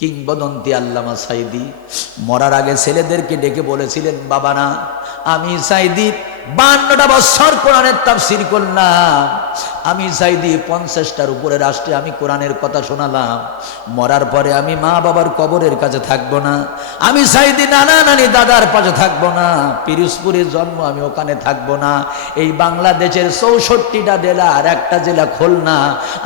কিংবদন্তি আল্লামা সাঈদী মরার আগে ছেলেদেরকে ডেকে বলেছিলেন, বাবা না, আমি সাঈদী 52টা বছর কোরআনের তাফসীর করলাম, আমি সাঈদী 50টার উপরে রাষ্ট্রে আমি কোরআনের কথা শোনালাম, মরার পরে আমি মা বাবার কবরের কাছে থাকবো না, আমি সাঈদী নানা নানি দাদার পাশে থাকবো না, পিরোজপুরে জন্ম আমি ওখানে থাকবো না, এই বাংলাদেশের 64টা জেলার একটা জেলা খুলনা,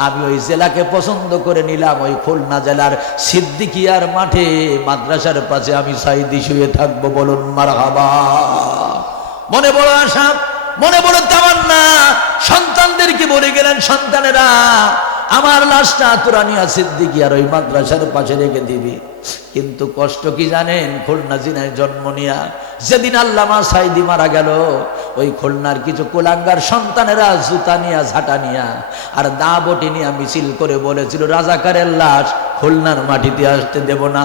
আমি ওই জেলাকে পছন্দ করে নিলাম, ওই খুলনা জেলার সিদ্দিকিয়ার মাঠে মাদ্রাসার পাশে আমি সাঈদী শুয়ে থাকবো। বলুন মারহাবা। মনে বড় আশা, মনে বড় তামান্না, সন্তানদেরকে বলে গেলেন, সন্তানেরা আমার লাশটা তোরা নিয়া সিদ্দিকিয়ার ওই মাদ্রাসার পাশে রেখে দিবি। কিন্তু কষ্ট কি জানেন? খুলনা জিনায় জন্ম নিয়া যেদিন আল্লামা সাঈদী মারা গেল, ওই খুলনার কিছু কুলাঙ্গার সন্তানেরা জুতা নিয়া ঝাঁটা নিয়া আর দা বটি নিয়া মিছিল করে বলেছিল, রাজাকারের লাশ খুলনার মাটিতে আসতে দেব না,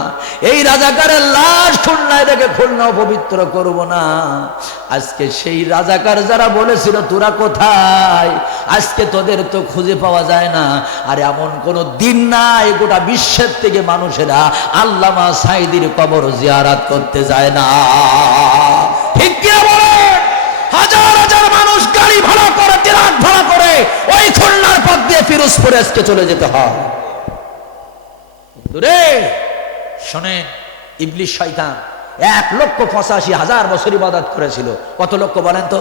এই রাজাকারের লাশ খুলনায় রেখে খুলনা পবিত্র করব না। আজকে সেই রাজাকার যারা বলেছিল তোরা কোথায়, আজকে তোদের তো খুঁজে পাওয়া যায় না। আর এমন কোন দিন নাই গোটা বিশ্বের থেকে মানুষেরা আল্লামা সাঈদীর কবর জিয়ারত করতে যায় না। ঠিক কি বলে? হাজার হাজার মানুষ গাড়ি ভাড়া করে, ট্রাক ভাড়া করে ওই খুলনার পথ দিয়ে পিরোজপুরে আজকে চলে যেতে হয়। দূরে শোনেন, ইবলিস শয়তান 1,85,000 বছর ইবাদত করেছিল। কত লক্ষ বলেন তো?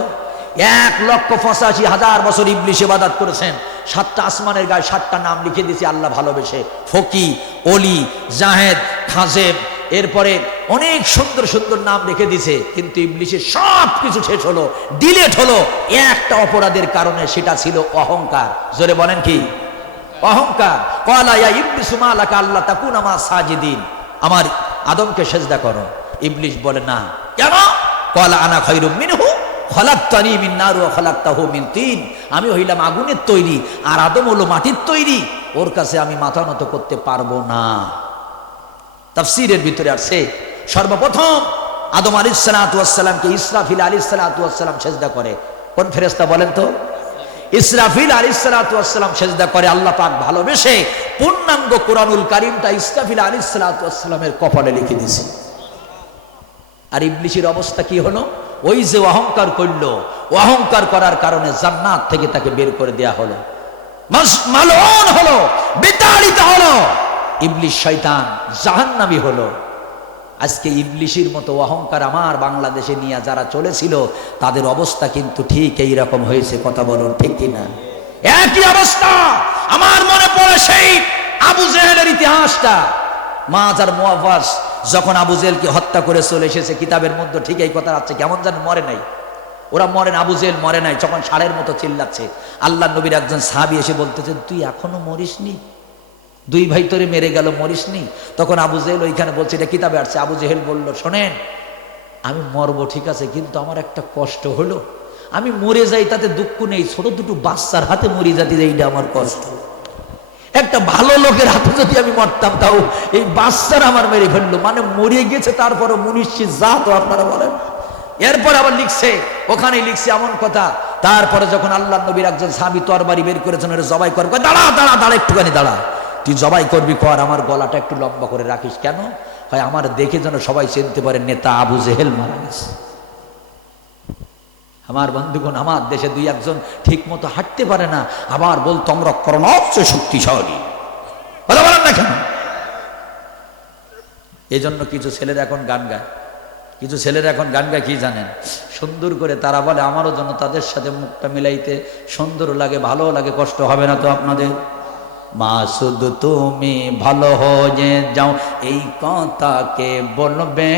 1,85,000 বছর ইবলিস ইবাদত করেছেন। 7টা আসমানের গায়ে 7টা নাম লিখে দিয়েছে আল্লাহ ভালোবেসে, ফকি, অলি, জাহেদ, খাজেব, এরপরে অনেক সুন্দর সুন্দর নাম রেখে দিছে। কিন্তু ইবলিসের সব কিছু শেষ হলো, ডিলেট হলো একটা অপরাধের কারণে, সেটা ছিল অহংকার। জোরে বলেন কি? অহংকার। ক্বালা ইয়া ইবলিসু মা লাকা আল্লা তাকুনা মা সাজিদিন, আমার আদমকে সেজদা করো। ইবলিস বলে না। কেন? ক্বালা আনা খায়রুম মিনহু খলাকতানি মিন নার ওয়া খলাকতাহু মিন তিন, আমি হইলাম আগুনের তৈরি আর আদম হলো মাটির তৈরি, ওর কাছে আমি মাথা নত করতে পারবো না। তাফসীরের ভিতরে আসছে সর্বপ্রথম আদম আলাইহিস সালাতু ওয়াস সালামকে ইসরাফিল আলাইহিস সালাতু ওয়াস সালাম সেজদা করে। কোন ফেরেশতা বলেন তো? ইসরাফিল আলাইহিস সালাতু ওয়াস সালাম সেজদা করে। আল্লাহ পাক ভালোবেসে পূর্ণাঙ্গ কোরআনুল কারীমটা ইসরাফিল আলাইহিস সালাতু ওয়াস সালামের কপালে লিখে দিয়েছে। আর ইবলিসের অবস্থা কি হলো? ওই যে অহংকার করলো, অহংকার করার কারণে জান্নাত থেকে তাকে বের করে দেয়া হলো, মালউন হলো, বিতাড়িত হলো, ইবলিস শয়তান জাহান্নামী হলো। আজকে ইবলিসের মতো অহংকার আমার বাংলাদেশে নিয়ে যারা চলেছিল তাদের অবস্থা কিন্তু ঠিক এই রকম হয়েছে। কথা বলুন ঠিক কিনা? একই অবস্থা। আমার মনে পড়ে সেই আবু জেহেলের ইতিহাসটা। মাজার মুআওয়াজ যখন আবু জেহেলকে হত্যা করে চলে এসেছে, কিতাবের মধ্যে ঠিক এই কথা আছে, কেমন যেন মরে নাই, ওরা মরে না, আবু জেহেল মরে নাই, যখন ষাঁড়ের মতো চিল্লাচ্ছে, আল্লাহ নবীর একজন সাহাবী এসে বলতেছে, তুই এখনো মরিসনি? 2 ভাই তোরে মেরে গেল, মরিসনি? তখন আবু জেহেল ওইখানে বলছে, এটা কিতাবে আসছে, আবু জেহেল বলল, শোনেন, আমি মরবো ঠিক আছে, কিন্তু আমার একটা কষ্ট হলো, আমি মরে যাই তাতে দুঃখ নেই, ছোট দুটো বাচ্চার হাতে মরি যাতে এইটা আমার কষ্ট। একটা ভালো লোকের হাতে যদি আমি মরতাম, তাও এই বাচ্চারা আমার মেরে ফেললো, মানে মরে গেছে তারপরে মনীষী যা, তো আপনারা বলেন। এরপর আবার লিখছে, ওখানে লিখছে এমন কথা, তারপরে যখন আল্লাহ নবীর একজন সাহাবী তরবারি বের করেছেন, ওরা জবাই করবে, দাঁড়া দাঁড়া দাঁড়া, একটুখানি দাঁড়া, তুই জবাই করবি কর, আমার গলাটা একটু লম্বা করে রাখিস। কেন? হয় আমার দেখে যেন সবাই চিনতে পারে নেতা আবু জেহেল মারা গেছে। আমার বন্ধুগণ, আমার দেশে 2-1 ঠিক মতো হাঁটতে পারে না, আবার বলতো আমরা করোনাচ্ছে শক্তিশালী, কথা বলেন না কেন? এই জন্য কিছু ছেলেরা এখন গান গায়, কিছু ছেলেরা এখন গান গায় কি জানেন? সুন্দর করে তারা বলে, আমারও যেন তাদের সাথে মুখটা মিলাইতে সুন্দর লাগে, ভালো লাগে, কষ্ট হবে না তো আপনাদের? মাসুদ তুমি ভালো হয়ে যাও, এই কথাকে বলবে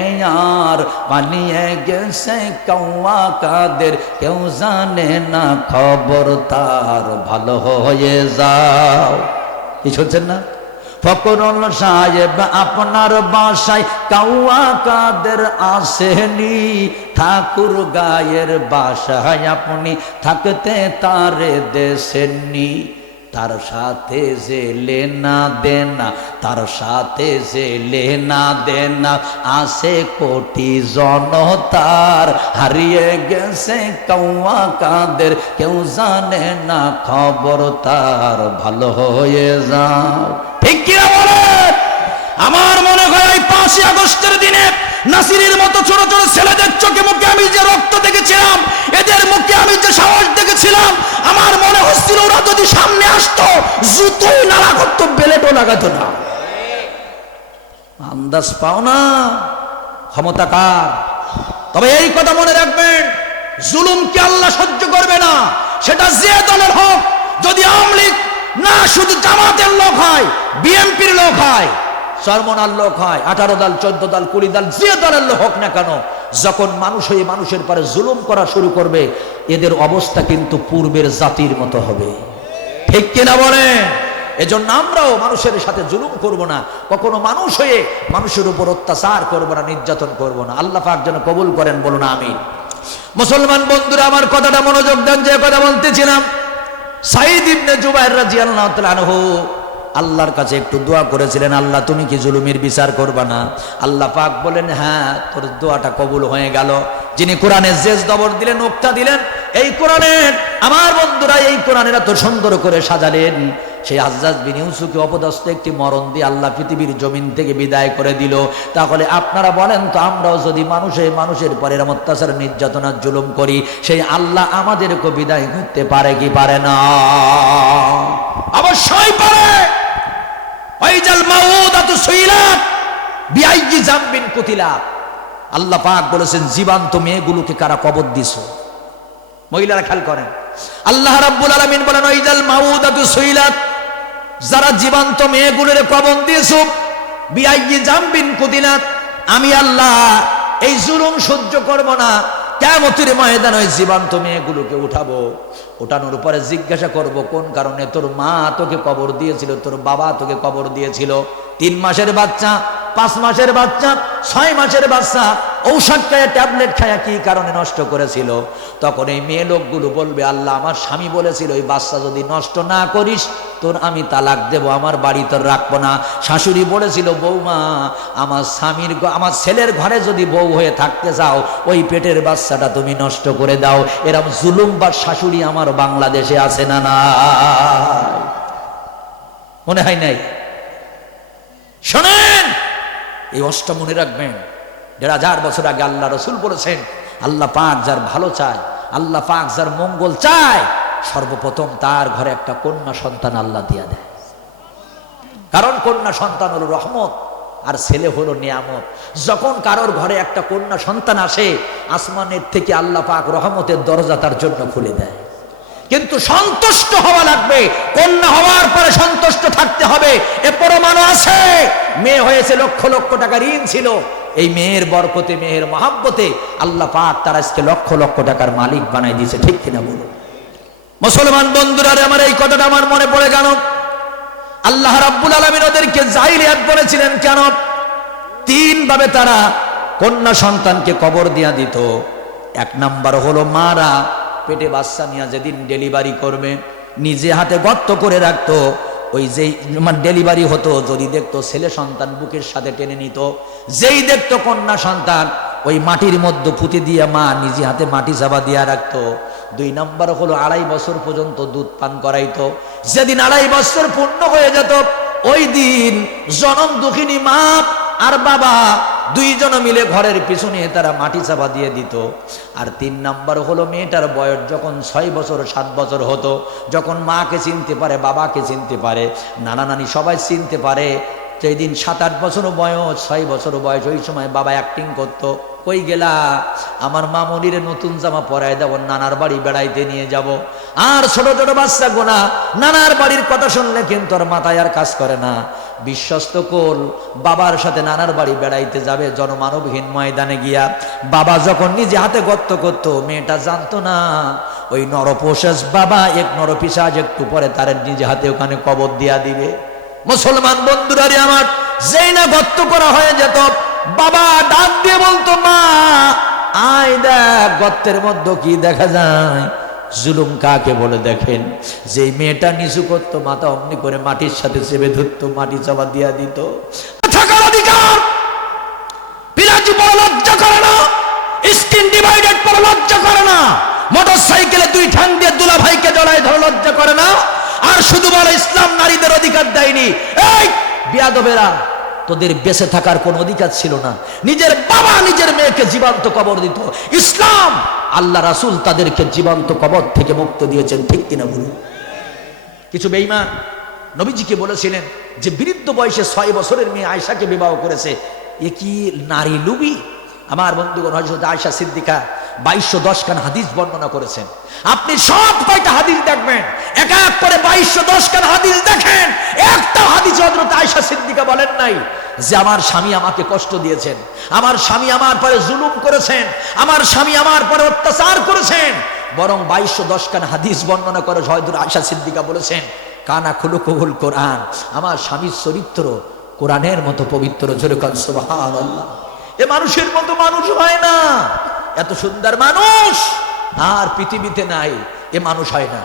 আর, পালিয়ে গেছে কৌয়া কাদের, কেউ জানে না খবর তার, ভালো হয়ে যাও। কি শুনছেন না? ফকরুল সাহেব আপনার বাসায় কাউয়া কাদের আসেনি, ঠাকুর গায়ের বাসায় আপনি থাকতে তারে দেশেননি, তার সাথে যে লেনা দেনা, তার সাথে যে লেনা দেনা, আসে কোটি জনতার, হারিয়ে গেছে কৌয়া কাদের, কেউ জানে না খবর তার, ভালো হয়ে যাও। ঠিক কিনা বলেন? আমার নাসিরের মতো ছোট ছোট ছেলেদের চোখে মুখে আমি যে রক্ত দেখেছিলাম, এদের মুখে আমি যে সাহস দেখেছিলাম, আমার মনে হচ্ছিল ওরা যদি সামনে আসতো জুতোই নাড়া করতো, বেলেটও লাগাতো না। আন্দাজ পাও না ক্ষমতা কার? তবে এই কথা মনে রাখবেন, জুলুমকে আল্লাহ সহ্য করবে না, সেটা যে দলের হোক। যদি আওয়ামী লীগ না শুধু জামাতের লোক হয়, বিএনপির লোক হয়, চরমনার লোক হয়, 18 দল 14 দল 20 দল যে দলের লোক হোক না কেন, যখন মানুষ হয়ে মানুষের পরে জুলুম করা শুরু করবে, এদের অবস্থা কিন্তু পূর্বের জাতির মতো হবে। ঠিক কিনা বলেন? এজন্য আমরাও মানুষের সাথে জুলুম করব না, কখনো মানুষ হয়ে মানুষের উপর অত্যাচার করব না, নির্যাতন করব না। আল্লাহ পাক যেন কবুল করেন, বলুন আমিন। মুসলমান বন্ধুরা আমার, কথাটা মনোযোগ দেন। যে কথা বলতেছিলাম, সাঈদ ইবনে জুবাইর রাদিয়াল্লাহু তাআলা আনহু আল্লাহর কাছে একটু দোয়া করেছিলেন, আল্লাহ তুমি কি জুলুমের বিচার করবা না? আল্লাহ পাক বলেন, হ্যাঁ, তোর দোয়াটা কবুল হয়ে গেল। যিনি কোরআনের জেজ দবর দিলেন, নোক্তা দিলেন, এই কোরআনের আমার বন্ধুরা, এই কোরআনের এত সুন্দর করে সাজালেন, সেই হাজ্জাজ বিন ইউসুফকে অপদস্থ একটি মরণ দিয়ে আল্লাহ পৃথিবীর জমিন থেকে বিদায় করে দিল। তাহলে আপনারা বলেন তো, আমরাও যদি মানুষের পরে এরকম অত্যাচার, নির্যাতন আর জুলুম করি, সেই আল্লাহ আমাদেরকে বিদায় করতে পারে কি পারে না? অবশ্যই পারে। ওয়াইজাল মাউদাতু সুইলাত বিআইয়ি যামবিন কুতিলাত। আল্লাহ পাক বলেছেন, জীবন্ত মেয়েগুলোকে কারা কবর দিছো? মহিলারা খেয়াল করেন, আল্লাহ রাব্বুল আলামিন বলেন, ওয়াইজাল মাউদাতু সুইলাত, যারা জীবন্ত মেয়েগুলোর কবর দিয়েছো, বিআইয়ি যামবিন কুতিলাত, আমি আল্লাহ এই জুলুম সহ্য করব না। কিয়ামতের ময়দানে ওই জীবন্ত মেয়েগুলোকে উঠাবো, ওঠানোর পরে জিজ্ঞাসা করব, কোন কারণে তোর মা তোকে কবর দিয়েছিল, তোর বাবা তোকে কবর দিয়েছিল? 3 মাসের বাচ্চা, 5 মাসের বাচ্চা, 6 মাসের বাচ্চা ঔষধ খায়া, ট্যাবলেট খায়া কি কারণে নষ্ট করেছিল? তখন এই মেয়ে লোকগুলো বলবে, আল্লাহ আমার স্বামী বলেছিল ওই বাচ্চা যদি নষ্ট না করিস তোর আমি তালাক দেব, আমার বাড়ি তোর রাখবো না। শাশুড়ি বলেছিল, বৌমা আমার ছেলের ঘরে যদি বউ হয়ে থাকতে চাও, ওই পেটের বাচ্চাটা তুমি নষ্ট করে দাও। এরকম জুলুম বা শাশুড়ি আমার বাংলাদেশে আছে না? না, মনে হয় নাই? শোনেন, এই অষ্টম মনে রাখবেন, 1500 বছর আগে আল্লাহ রসুল বলেছেন, আল্লাহ পাক যার ভালো চায়, আল্লাহ পাক যার মঙ্গল চায়, সর্বপ্রথম তার ঘরে একটা কন্যা সন্তান আল্লাহ দিয়া দেয়। কারণ কন্যা সন্তান হলো রহমত, আর ছেলে হলো নিয়ামত। যখন কারোর ঘরে একটা কন্যা সন্তান আসে, আসমানের থেকে আল্লাহ পাক রহমতের দরজা তার জন্য খুলে দেয়। কিন্তু সন্তুষ্ট হওয়া লাগবে, কন্যা হওয়ার পরে সন্তুষ্ট থাকতে হবে। এ প্রমাণও আছে, মেয়ে হয়েছে, লক্ষ লক্ষ টাকা ঋণ ছিল, এই মেয়ের বরকতে, মেয়ের মহাব্বতে আল্লাহ পাক তার আজকে লক্ষ লক্ষ টাকার মালিক বানাই দিয়েছে। ঠিক কিনা বলুন? মুসলমান বন্ধুরা আমার, এই কথাটা আমার মনে পড়ে গেল। আল্লাহ রাব্বুল আলামিন ওদেরকে জাহিলিয়াত বলেছিলেন কেন? 3 ভাবে তারা কন্যা সন্তানকে কবর দিয়া দিত। 1 নাম্বার হলো, মারা পেটে বাচ্চা নিয়ে যেদিন ডেলিভারি করবে, নিজে হাতে গর্ত করে রাখতো। ওই যেই ডেলিভারি হতো, যদি দেখতো ছেলে সন্তান বুকের সাথে টেনে নিত, যেই দেখতো কন্যা সন্তান, ওই মাটির মধ্যে পুঁতে দিয়ে মা নিজে হাতে মাটি চাপা দিয়া রাখতো। 2 নাম্বার হলো, 2.5 বছর পর্যন্ত দুধ পান করাইতো। যেদিন 2.5 বছর পূর্ণ হয়ে যেত, ওই দিন জনম দুঃখিনী মা আর বাবা 2 জন মিলে ঘরের পিছনে তারা মাটি চাপা দিয়ে দিত। আর 3 নাম্বার হলো, মেয়েটার বয়স যখন 6 বছর 7 বছর হতো, যখন মাকে চিনতে পারে, বাবাকে চিনতে পারে, নানা নানি সবাই চিনতে পারে, সেই দিন 7-8 বছর বয়স, 6 বছর বয়স, ওই সময় বাবা অ্যাক্টিং করতো, কই গেলা, আমার মামনিরে নতুন জামা পরায় দেব, নানার বাড়ি বেড়াইতে নিয়ে যাব। আর ছোট ছোট বাচ্চা গোনা নানার বাড়ির কথা শুনলে কিন্তু আর মাথায় আর কাজ করে না। বিশ্বস্ত কোল বাবার সাথে নানার বাড়ি বেড়াইতে যাবে, জনমানবহীন ময়দানে গিয়া বাবা যখন নিজে হাতে গর্ত করত, মেয়েটা জানতো না ওই নরপিশাচ বাবা, এক নরপিশাচ একটু পরে তার নিজে হাতে ওখানে কবর দিয়া দিবে। মুসলমান বন্ধুরা আমার, যেই না গর্ত করা হয়ে যেত, বাবা ডাক দিয়ে বলতো, মা আয় দেখ গর্তের মধ্যে কি দেখা যায়। জুলুম কাকে বলে দেখেন? যে মেয়েটা নিচু করতো, মাথা অমনি করে মাটির সাথে চেপে ধরতো, মাটি চাপা দিয়া দিত। থাকার অধিকার পিলাজি বড় লজ্জা করে না, স্কিন ডিভাইডেড বড় লজ্জা করে না, মোটর সাইকেলে 2 ঠ্যাং দিয়ে দুলা ভাইকে জড়ায় ধরে লজ্জা করে না। আর শুধু বলে ইসলাম নারীদের অধিকার দেয়নি। এই বিয়াদবেরা, তোদের বেঁচে থাকার কোন অধিকার ছিল না। নিজের বাবা নিজের মেয়েকে জীবন্ত কবর দিত। ইসলাম আল্লাহ রাসূল তাদেরকে জীবন্ত কবর থেকে মুক্ত দিয়েছেন, ঠিক কিনা বলুন? কিছু বেঈমান নবীজিকে বলেছিলেন যে বৃদ্ধ বয়সে 6 বছরের মেয়ে আয়েশাকে বিবাহ করেছে, এ কি নারী লুবি? আমার বন্ধুগণ, হযরত আয়েশা সিদ্দিকা 2210 খান হাদিস বর্ণনা করেছেন। আপনি সব কয়টা হাদিস দেখবেন, এক এক করে 2210 খান হাদিস দেখেন, একটা হাদিস হযরত আয়েশা সিদ্দিকা বলেন নাই যে আমার স্বামী আমাকে কষ্ট দিয়েছেন, আমার স্বামী আমার পরে জুলুম করেছেন, আমার স্বামী আমার পরে অত্যাচার করেছেন। বরং 2210 খান হাদিস বর্ণনা করে হযরত আয়েশা সিদ্দিকা বলেছেন, কানা খুলুকুল কোরআন, আমার স্বামীর চরিত্র কোরআনের মতো পবিত্র। জোরে কান সুবহানাল্লাহ। এ মানুষের মতো মানুষ হয় না, এত সুন্দর মানুষ আর পৃথিবীতে নাই, এ মানুষ হয় না।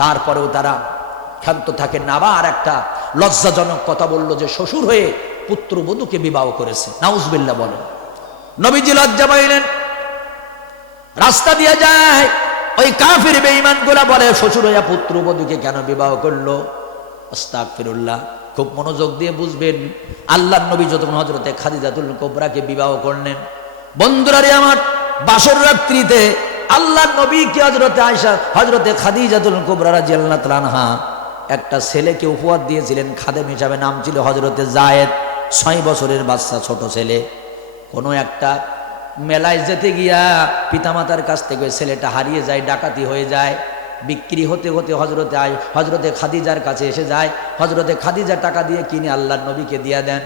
তারপরেও তারা ক্ষান্ত থাকেন না। আবার একটা লজ্জাজনক কথা বললো যে শ্বশুর হয়ে পুত্রবধূকে বিবাহ করেছে। নাউজুবিল্লাহ বলেন। নবীজি লজ্জা পাইলেন, রাস্তা দিয়ে যায়, ওই কাফির বেঈমান গুলা বলে শ্বশুর হইয়া পুত্রবধূকে কেন বিবাহ করলো? আস্তাগফিরুল্লাহ। খুব মনোযোগ দিয়ে বুঝবেন, আল্লাহর নবী যখন হযরতে খাদিজাতুল কুবরাকে বিবাহ করলেন, বন্ধুরা রে আমার, বাসর রাত্রিতে আল্লাহর নবীকে হযরতে আয়েশা, হযরতে খাদিজাতুল কুবরা রাদিয়াল্লাহু তাআলা আনহা একটা ছেলেকে উপহার দিয়েছিলেন খাদেম হিসাবে, নাম ছিল হযরতে যায়েদ। 6 বছরের বাচ্চা, ছোট ছেলে। কোনো একটা মেলায় যেতে গিয়া পিতামাতার কাছ থেকে ছেলেটা হারিয়ে যায়, ডাকাতি হয়ে যায়। বিক্রি হতে হতে হযরতে খাদিজার কাছে এসে যায়। হযরতে খাদিজা টাকা দিয়ে কিনে আল্লাহর নবীকে দিয়ে দেন।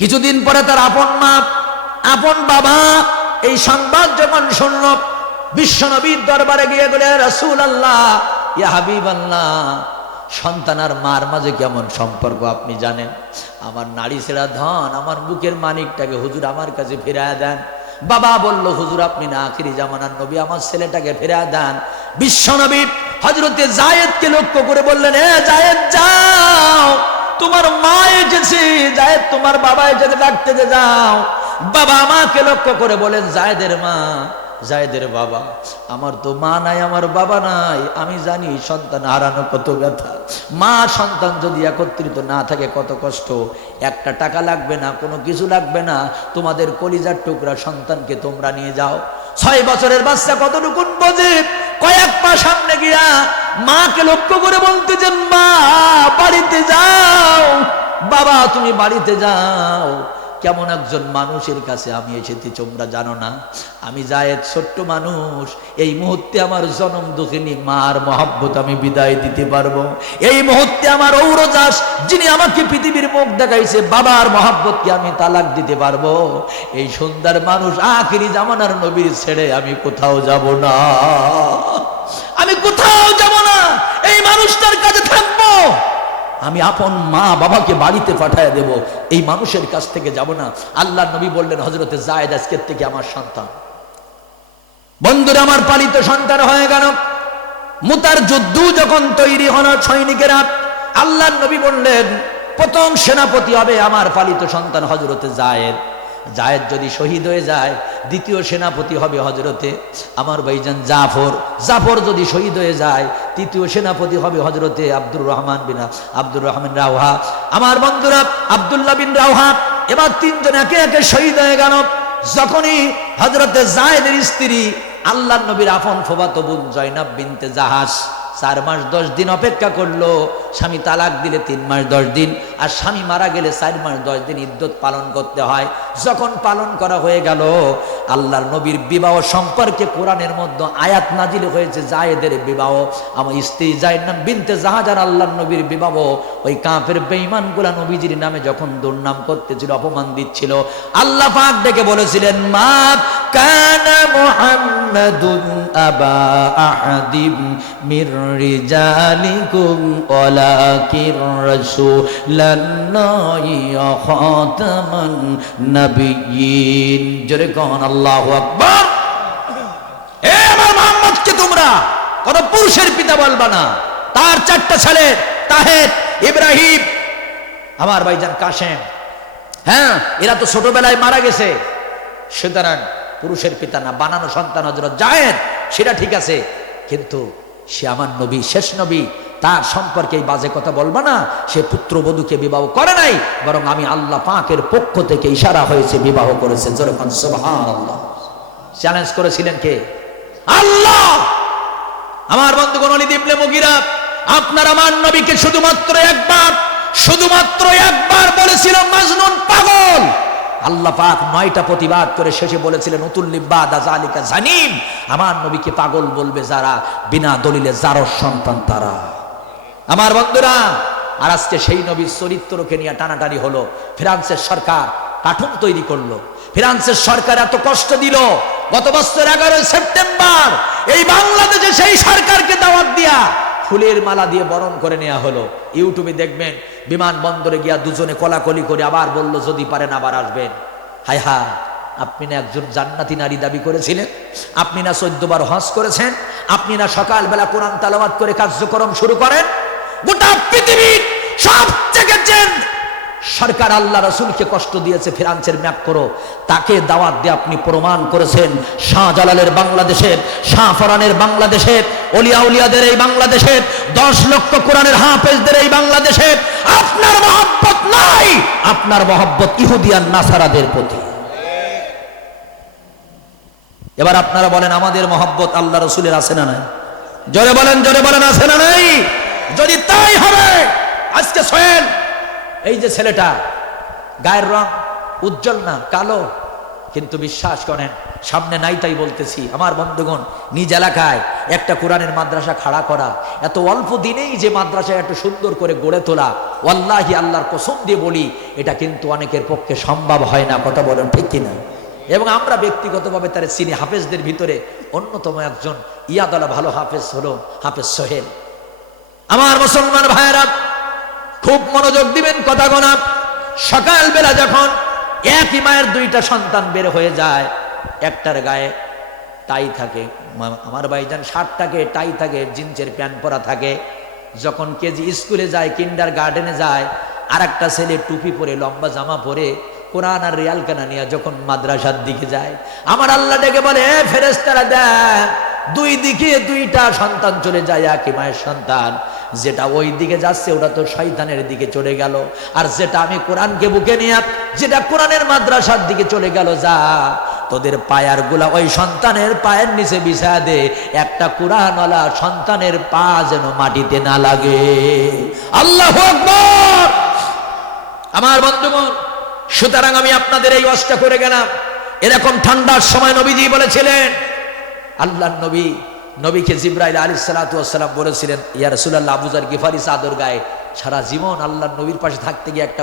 কিছুদিন পরে তার আপন মা, আপন বাবা এই সংবাদ যখন শুনল, বিশ্ব নবীর দরবারে গিয়ে বলে, রাসূলুল্লাহ, ইয়া হাবিবাল্লাহ, সন্তান আর মার মাঝে কেমন সম্পর্ক আপনি জানেন? আমার নারী ছেড়া ধন, আমার বুকের মানিকটাকে হুজুর আমার কাছে ফিরায় দেন। বাবা বলল, হুজুর আপনি না আখিরি জামানার নবী, আমার ছেলেটাকে ফিরায় দেন। বিশ্ব নবী হযরতে যায়েদকে লক্ষ্য করে বললেন, এ যায়েদ যাও, তোমার মা এসেছে। যায়েদ তোমার বাবা এসেছে, ডাকতে যাও। বাবা আমাকে লক্ষ্য করে বলেন, যায়েদের মা, যায়েদের বাবা, আমার তো মা নাই, আমার বাবা নাই। আমি জানি সন্তান হারানো কত ব্যথা। মা সন্তান যদি একত্রিত না থাকে কত কষ্ট। একটা টাকা লাগবে না, কোনো কিছু লাগবে না, তোমাদের কলিজার টুকরা সন্তানকে তোমরা নিয়ে যাও। 6 বছরের বাচ্চা কতটুকুন বোঝে? কয়েক পা সামনে গিয়া মাকে লক্ষ্য করে বলতেছেন, মা বাড়িতে যাও, বাবা তুমি বাড়িতে যাও। কেমন একজন মানুষের কাছে আমি এসেছি তোমরা জানো না? আমি যায়েদ ছোট্ট মানুষ, এই মুহূর্তে আমার জনম দুঃখিনী মার মহব্বত আমি বিদায় দিতে পারবো। এই মুহূর্তে আমার ঔরজাস, যিনি আমাকে পৃথিবীর মুখ দেখাইছে, বাবার মহব্বতকে আমি তালাক দিতে পারবো। এই সুন্দর মানুষ আখিরি জামানার নবীর ছেড়ে আমি কোথাও যাব না, আমি কোথাও যাব না, এই মানুষটার কাছে থাকবো। আমি আপন মা বাবাকে বাড়িতে পাঠায় দেব, এই মানুষের কাছ থেকে যাব না। আল্লাহর নবী বললেন, হযরতে যায়েদ আজকের থেকে আমার সন্তান। বন্ধুরা আমার, পালিত সন্তান হয়ে গেল। মুতার যুদ্ধ যখন তৈরি হলো, সৈনিকেরা, আল্লাহর নবী বললেন, প্রথম সেনাপতি হবে আমার পালিত সন্তান হযরতে যায়েদ। যায়েদ যদি শহীদ হয়ে যায়, দ্বিতীয় সেনাপতি হবে হযরতে আমার ভাইজান জাফর। জাফর যদি শহীদ হয়ে যায়, তৃতীয় সেনাপতি হবে হযরতে আব্দুর রহমান রাওহা। আমার বন্ধুরা, আব্দুল্লাহ বিন রাওহা, এবার 3 জন একে একে শহীদ হয়ে গেল। যখনই হযরতে যায়েদের স্ত্রী আল্লাহর নবীর আপন ফুফাতো বোন জয়নাব বিনতে জাহাস 4 মাস 10 দিন অপেক্ষা করলো। স্বামী তালাক দিলে 3 মাস 10 দিন, আর স্বামী মারা গেলে 4 মাস 10 দিন ইদ্যত পালন করতে হয়। যখন পালন করা হয়ে গেল, আল্লাহর নবীর বিবাহ সম্পর্কে কোরআনের মধ্যে আয়াত নাজিল হয়েছে, যায়েদের বিবাহ, আমার স্ত্রী জয়নাব বিনতে জাহাস আর আল্লাহর নবীর বিবাহ। ওই কাফের বেঈমানগুলা নবীজির নামে যখন দুর্নাম করতেছিল, অপমান দিচ্ছিল, আল্লাহ পাক ডেকে বলেছিলেন, মা কানা মুহাম্মাদুন আবা আহাদিম মির রিজালিকুম ওয়ালাকির রাসূলুল্লাহি ওয়া খাতামান নবিয়্যিন। জোরে কোন আল্লাহু আকবার। এ আমার মুহাম্মদকে তোমরা কোন পুরুষের পিতা বলবা না। তার 4টা ছেলে, তাহের, ইব্রাহিম, আমার ভাইজান কাসেম, হ্যাঁ, এরা তো ছোটবেলায় মারা গেছে, সুতরাং পুরুষের পিতা না। বানানো সন্তান হযরত যায়েদ, সেটা ঠিক আছে, কিন্তু সে আমার নবী, শেষ নবী, তার সম্পর্কে এই বাজে কথা বলবা না, সে পুত্রবধূকে বিবাহ করে নাই, বরং আমি আল্লাহ পাকের পক্ষ থেকে ইশারা হয়েছে বিবাহ করেছে। যেরকম সুবহানাল্লাহ। চ্যালেঞ্জ করেছিলেন কে? আল্লাহ। আমার বন্ধুগণ, ওয়ালিদ ইবনে মুগিরা আপনার আমার নবীকে শুধুমাত্র একবার বলেছিল মাজনুন, পাগল। আল্লাহ পাক 9টা প্রতিবাদ করে শেষে বলেছিলেন উতুল্লিবা দাজালিকা জানিম, আমার নবীকে পাগল বলবে যারা বিনা দলিলে জারর সন্তান তারা। আমার বন্ধুরা, আর আজকে সেই নবীর চরিত্রকে নিয়ে টানাটানি হলো। ফ্রান্সের সরকার কার্টুন তৈরি করলো, ফ্রান্সের সরকার এত কষ্ট দিল, গত বছর 11 সেপ্টেম্বর এই বাংলাদেশে সেই সরকারকে দাওয়াত দিয়া ফুলের মালা দিয়ে বরণ করে নেওয়া হলো। ইউটিউবে দেখবেন বিমানবন্দরে গিয়া দুজনে কোলাকুলি করে আবার বলল যদি পারেন আবার আসবেন। হায় হায়, আপনি না একজন জান্নাতি নারী দাবি করেছিলেন, আপনি না 14 বার হজ করেছেন, আপনি না সকালবেলা কোরআন তেলাওয়াত করে কার্যক্রম শুরু করেন। গোটা পৃথিবীর সবথেকে যে সরকার আল্লাহ রসুলকে কষ্ট দিয়েছে ফ্রান্সের ম্যাক্রো, তাকে দাওয়াত দিয়ে আপনি প্রমাণ করেছেন শাহজালালের বাংলাদেশের, শাহফরানের বাংলাদেশের, ওলিয়া উলিয়াদের এই বাংলাদেশের, 10 লক্ষ কোরআনের হাফেজদের এই বাংলাদেশের আপনার মহব্বত নাই, আপনার মহব্বত ইহুদি আর নাসারাদের প্রতি। এবার আপনারা বলেন আমাদের মহব্বত আল্লাহ রসুলের আছে না নাই? জোরে বলেন আছে না নাই? যদি তাই হবে, আজকে সোহেল এই যে ছেলেটা গায়ের রং উজ্জ্বল না, কালো, কিন্তু বিশ্বাস করেন সামনে নাই তাই বলতেছি। আমার বন্ধুগণ, নিজ এলাকায় একটা কোরআনের মাদ্রাসা খাড়া করা, এত অল্প দিনেই যে মাদ্রাসা এত সুন্দর করে গড়ে তোলা, ওয়াল্লাহি আল্লাহর কসম দিয়ে বলি এটা কিন্তু অনেকের পক্ষে সম্ভব হয় না। কথা বলেন ঠিক কিনা? এবং আমরা ব্যক্তিগতভাবে তার চিনি, হাফেজদের ভিতরে অন্যতম একজন ইয়াদলা ভালো হাফেজ হলো হাফেজ সোহেল। আমার মুসলমান ভাইয়েরা খুব মনোযোগ দিবেন কথা গোনা। সকালবেলা যখন একই মায়ের 2টা সন্তান বের হয়ে যায়, একটার গায়ে টাই থাকে, আমার ভাইজান শার্টটাকে টাই থাকে, জিন্সের প্যান্ট পরা থাকে, যখন কেজি স্কুলে যায়, কিন্ডার গার্ডেনে যায়, আর একটা ছেলে টুপি পরে লম্বা জামা পরে কোরআন আর রিয়াল কানা নিয়ে যখন মাদ্রাসার দিকে যায়, আমার আল্লাহ ডেকে বলে এ ফেরেশতারা দেখ, 2 দিকে 2টা সন্তান চলে যায়, একই মায়ের সন্তান, যেটা ওই দিকে যাচ্ছে ওটা তো শয়তানের দিকে চলে গেল, আর যেটা আমি কোরআনকে বুকে নিয়ে যেটা কোরআনের মাদ্রাসার দিকে চলে গেল, যা তোদের পায়ের গুলা ওই সন্তানের পায়ের নিচে বিছা দে, একটা কোরআনওয়ালা সন্তানের পা যেন মাটিতে না লাগে। আল্লাহু আকবার। আমার বন্ধুগণ, সুতরাং আমি আপনাদের এই ওয়াজটা করে গেলাম। এরকম ঠান্ডার সময় নবীজি বলেছিলেন, আল্লাহর নবীকে জিবরাইল আলাইহিস সালাতু ওয়াস সালাম বলেছিলেন, ইয়া রাসূলুল্লাহ, আবু যার গিফারি চাদর গায়ে সারা জীবন আল্লাহর নবীর পাশে থাকতে গিয়ে একটা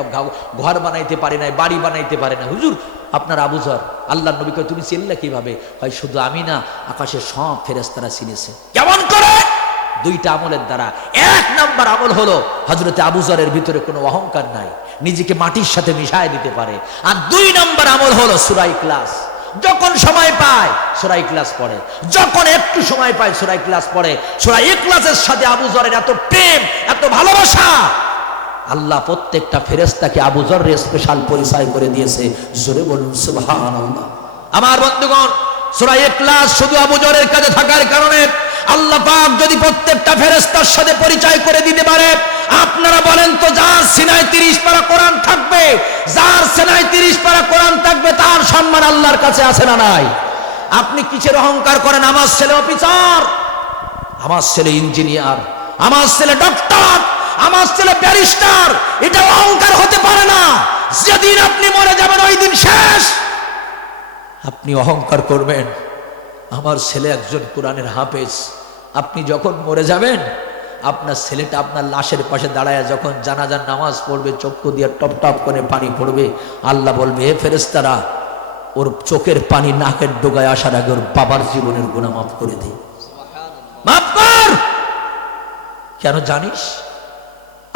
ঘর বানাইতে পারে না, বাড়ি বানাইতে পারে না। হুজুর, আপনার আবু যর আল্লাহর নবীকে তুমি চিনলে কিভাবে? হয় শুধু আমি না, আকাশের সব ফেরেশতারা চিনেছে। কেমন করে? 2টা আমলের দ্বারা। 1 নাম্বার আমল হলো হযরতে আবু যরের ভিতরে কোনো অহংকার নাই, নিজেকে মাটির সাথে মিশায় দিতে পারে। আর 2 নাম্বার আমল হলো সূরা ইখলাস। যখন সময় পায় সূরা ইখলাস পড়ে, যখন একটু সময় পায় সূরা ইখলাস পড়ে। সূরা ইখলাসের সাথে আবু যরের এত প্রেম, এত ভালোবাসা, আল্লাহ প্রত্যেকটা ফেরেশতাকে আবু যরের স্পেশাল পরিচয় করে দিয়েছে। জোরে বলুন সুবহানাল্লাহ। আমার বন্ধুগণ, সূরা ইখলাস শুধু আবু যরের কাছে থাকার কারণে আল্লাহ পাক যদি প্রত্যেকটা ফেরেশতার সাথে পরিচয় করে দিতে পারে, আপনারা বলেন তো, যার সিনায় 30 পারা কোরআন থাকবে, যার সিনায় 30 পারা কোরআন থাকবে, তার সম্মান আল্লাহর কাছে আছে না নাই? আপনি কিসের অহংকার করেন? আমার ছেলে অফিসার, আমার ছেলে ইঞ্জিনিয়ার, আমার ছেলে ডক্টর, আমার ছেলে ব্যারিস্টার, এটা অহংকার হতে পারে না। যেদিন আপনি মরে যাবেন ওই দিন শেষ। আপনি অহংকার করবেন আমার ছেলে একজন কোরআনের হাফেজ, আপনি যখন মরে যাবেন আপনার ছেলেটা আপনার লাশের পাশে দাঁড়ায় যখন জানাজার নামাজ পড়বে, চক্ষু দিয়ে টপ টপ করে পানি পড়বে, আল্লাহ বলবে হে ফেরেশতারা, ওর চোখের পানি নাকের ডোগায় আসার আগে ওর বাবার জীবনের গুনাহ মাফ করে দে, মাফ কর। কেন জানিস?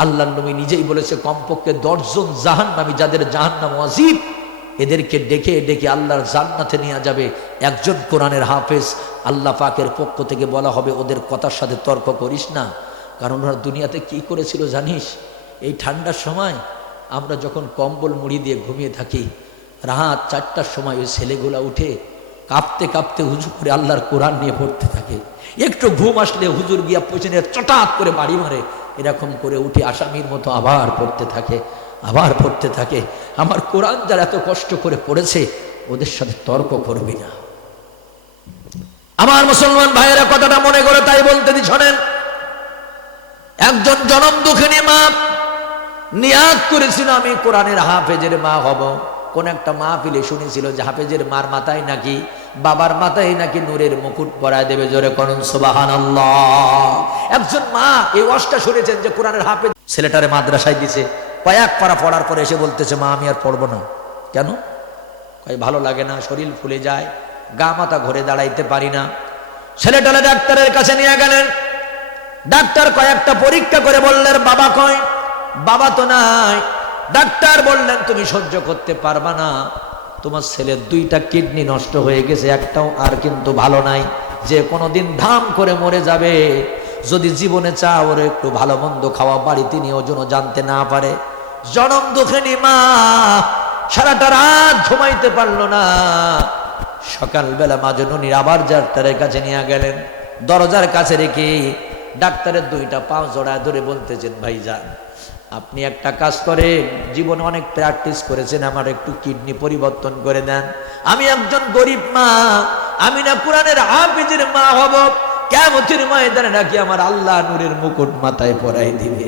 আল্লাহর নবী নিজেই বলেছে কমপক্ষে 10 জন জাহান্নামী, যাদের জাহান্নাম ওয়াজিব, এদেরকে ডেকে ডেকে আল্লাহর জান্নাতে নিয়ে যাবে একজন কোরআনের হাফেজ। আল্লাহ পাকের পক্ষ থেকে বলা হবে ওদের কথার সাথে তর্ক করিস না, কারণ ওরা দুনিয়াতে কি করেছিল জানিস? এই ঠান্ডার সময় আমরা যখন কম্বল মুড়ি দিয়ে ঘুমিয়ে থাকি, রাত 4টার সময় ওই ছেলেগুলা উঠে কাঁপতে কাঁপতে হুজুর করে আল্লাহর কোরআন নিয়ে পড়তে থাকে। একটু ঘুম আসলে হুজুর গিয়া পিছনে চটাত করে বাড়ি মারে, এরকম করে উঠে আসামির মতো আবার পড়তে থাকে, আবার পড়তে থাকে। আমার কোরআন যারা এত কষ্ট করে পড়েছে ওদের সাথে তর্ক করবি না। আমার মুসলমান ভাইয়েরা কথাটা মনে করে তাই বলতে দি, শোনেন, একজন জনম দুঃখিনী মা নিয়াত করেছিল আমি কোরআনের হাফেজের মা হব। কোন একটা মাহফিলে শুনেছিল যে হাফেজের মার মাথায় নাকি, বাবার মাথায় নাকি নূরের মুকুট পরায় দেবে। জোরে করুন সুবহানাল্লাহ। একজন মা এই ওয়াজটা শুনেছেন যে কোরআনের হাফেজ ছেলেটারে মাদ্রাসায় দিছে, কয়েক পারা পড়ার পরে এসে বলতেছে, মা আমি আর পড়বো না। কেন? কয় ভালো লাগে না, শরীর ফুলে যায়, গা মাথা ঘুরে দাঁড়াইতে পারি না। ছেলেটারে ডাক্তারের কাছে নিয়ে গেলেন। ডাক্তার কয়েকটা পরীক্ষা করে বললেন বাবা কই? বাবা তো নাই। ডাক্তার বললেন তুমি সহ্য করতে পারবা না, তোমার ছেলের 2টা কিডনি নষ্ট হয়ে গেছে, একটাও আর কিন্তু ভালো নাই, যে কোনোদিন ধাম করে মরে যাবে। যদি জীবনে চা ওর একটু ভালো মন্দ খাওয়া বাড়িতে নিয়ে ওজন জানতে না পারে। জনম দুঃখিনী মা সারাটা রাত ঘুমাইতে পারলো না। সকালবেলা মাজনুনির আবার ডাক্তারের কাছে নিয়ে গেলেন। দরজার কাছে রেখে ডাক্তারের 2টা পাও জড়ায় ধরে বলতেছেন, ভাইজান আপনি একটা কাজ করেন, জীবনে অনেক প্র্যাকটিস করেছেন, আমার একটু কিডনি পরিবর্তন করে দেন। আমি একজন গরিব মা, আমি না কোরআনের হাফেজের মা হব, কিয়ামতের ময়দানে নাকি আমার আল্লাহ নূরের মুকুট মাথায় পরাই দিবে।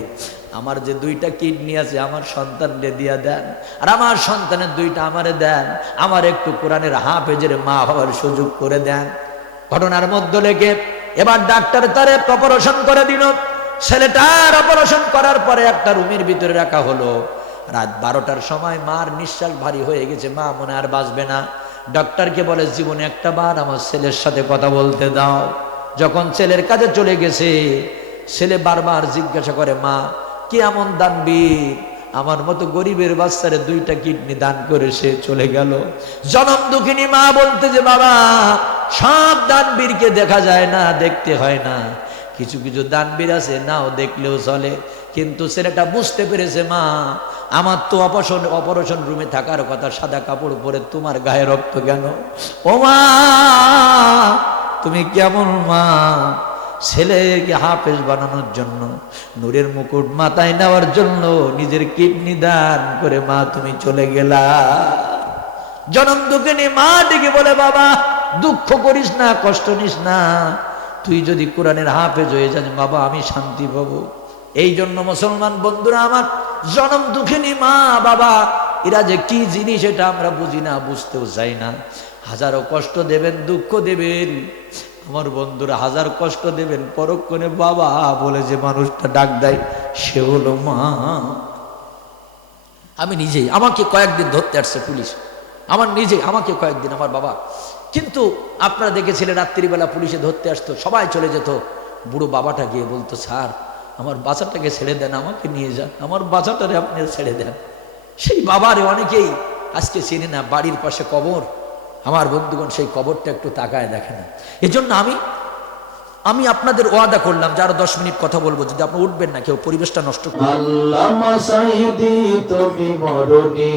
আমার যে 2টা কিডনি আছে আমার সন্তানকে দিয়া দেন, আর আমার সন্তানের 2টা আমারে দেন, আমার একটু কোরআনের হাফেজের মা হওয়ার সুযোগ করে দেন। ঘটনার মধ্যে লেগে এবার ডাক্তার তারে অপারেশন করে দিল। ছেলেটার অপারেশন করার পরে একটা রুমের ভিতরে রাখা হলো। রাত 12টার সময় মার নিঃশ্বাস ভারী হয়ে গেছে, মা মনে আর বাঁচবে না। ডক্টরকে বলে জীবনে একটা বার আমার ছেলের সাথে কথা বলতে দাও। যখন ছেলের কাছে চলে গেছে, ছেলে বারবার জিজ্ঞাসা করে, মা কি এমন দানবীর, আমার মতো গরিবের বাচ্চারে 2টা কিডনি দান করে সে চলে গেল। জনম দুঃখিনী মা বলতে যে বাবা সব দানবীরকে দেখা যায় না, দেখতে হয় না, কিছু কিছু দানবীর আছে নাও দেখলেও চলে। কিন্তু ছেলেটা বুঝতে পেরেছে, মা আমার তো অপারেশন রুমে থাকার কথা, সাদা কাপড় পরে তোমার গায়ে রক্ত কেন? ও মা তুমি কেমন মা? ছেলেকে হাফেজ বানানোর জন্য, নূরের মুকুট মাথায় নেওয়ার জন্য নিজের কিডনি দান করে মা তুমি চলে গেলা। জনম দুঃখিনী মা ডেকে বলে, বাবা দুঃখ করিস না, কষ্ট নিস না, তুই যদি কোরআনের হাফেজ হয়ে যাস বাবা আমি শান্তি পাবো। এই জন্য মুসলমান বন্ধুরা আমার, জনম দুঃখিনী মা বাবা এরা যে কি জিনিস এটা আমরা বুঝি না, বুঝতেও চাই না। হাজারো কষ্ট দেবেন, দুঃখ দেবেন, আমার বন্ধুরা হাজার কষ্ট দেবেন, পরক্ষণে বাবা বলে যে মানুষটা ডাক দেয় সে হলো মা। আমি নিজেই, আমাকে কয়েকদিন ধরতে আসছে পুলিশ, আমাকে কয়েকদিন আমার বাবা। কিন্তু আপনারা দেখেছিলেন রাত্রিবেলা পুলিশে ধরতে আসতো, সবাই চলে যেত, বুড়ো বাবাটা গিয়ে বলতো, স্যার আমার বাচ্চাটাকে ছেড়ে দেন, আমাকে নিয়ে যান, আমার বাচ্চাটারে আপনি ছেড়ে দেন। সেই বাবারে অনেকেই আজকে চেনে না, বাড়ির পাশে কবর। আমার বন্ধুগণ সেই কবরটা একটু তাকায় দেখে না। এজন্য আমি আপনাদের ওয়াদা করলাম যে আরো 10 মিনিট কথা বলবো, যদি আপনি উঠবেন না কেউ, পরিবেশটা নষ্ট করবেন। আল্লামা সাইদি তুমি মরনি,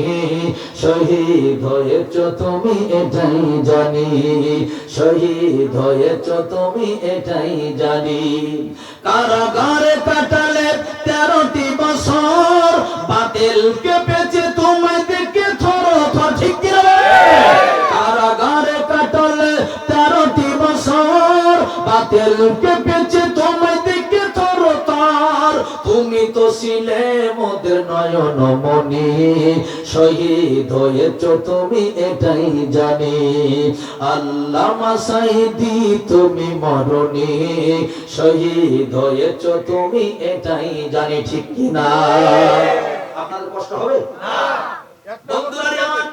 শহীদ হয়েছ তুমি এটাই জানি, শহীদ হয়েছ তুমি এটাই জানি। কারাগারে কাটালে 13টি বছর, বাতিলকে পেছে তোমায় দেখে থরথর, ঠিক কি না? কারাগারে কাটালে 13টি বছর, বাতিলকে পেছে তোমায় দেখে থরথর, তুমি তো ছিলে মোদের নয়ন মনি, শহীদ হয়েছ তুমি এটাই জানি। আল্লামা সাইদি তুমি মরনি, শহীদ হয়েছ তুমি এটাই জানি, ঠিক কিনা? আপনাদের কষ্ট হবে না? বন্ধুরা আমার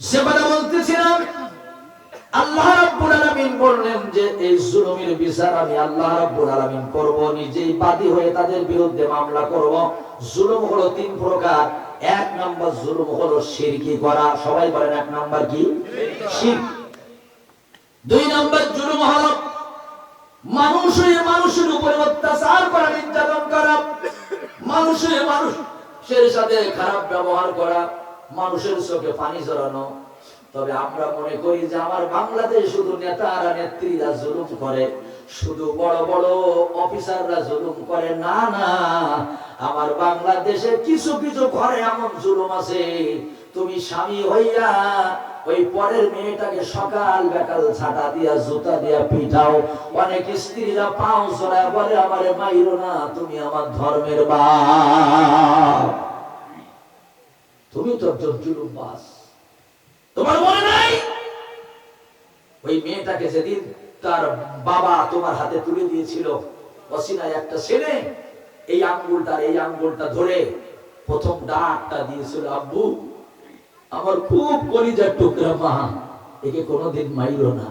সেবাটা বলতেছিলাম, আল্লাহ রাব্বুল আলামিন বললেন যে এই জুলুমের বিচার আমি আল্লাহ রাব্বুল আলামিন করব, নিজেই বাদী হয়ে তাদের বিরুদ্ধে মামলা করব। জুলুম হলো 3 প্রকার। 1 নাম্বার জুলুম হলো শিরকি করা, সবাই বলেন 1 নাম্বার কি? শিরক। 2 নাম্বার জুলুম হলো মানুষের উপরে অত্যাচার করা, নির্যাতন করা, মানুষের সাথে খারাপ ব্যবহার করা, মানুষের চোখে পানি ঝরানো। তবে আমরা মনে করি যে আমার বাংলাদেশ শুধু নেতারা নেত্রীরা জুলুম করে, শুধু বড় বড় অফিসাররা জুলুম করে। না না, আমার বাংলাদেশে কিছু কিছু ঘরে এমন জুলুম আছে, তুমি স্বামী হইয়া ওই পরের মেয়েটাকে সকাল বেকাল ছাটা দিয়া জুতা দিয়া পিঠাও। অনেক স্ত্রীরা পাও ছড়ায় বলে আমারে মাইরো না, তুমি আমার ধর্মের বাপ, তুমি তো একজন জুলুমবাজ। তোমার মনে নাই ওই মেয়েটাকে যেদিন তার বাবা তোমার হাতে তুলে দিয়েছিল, অসিনায় একটা ছেলে এই আঙ্গুলটা ধরে প্রথম ডাকটা দিয়েছিল, আব্বু আমার খুব কলিজার টুকরা মা, একে কোনোদিন মাইরো না,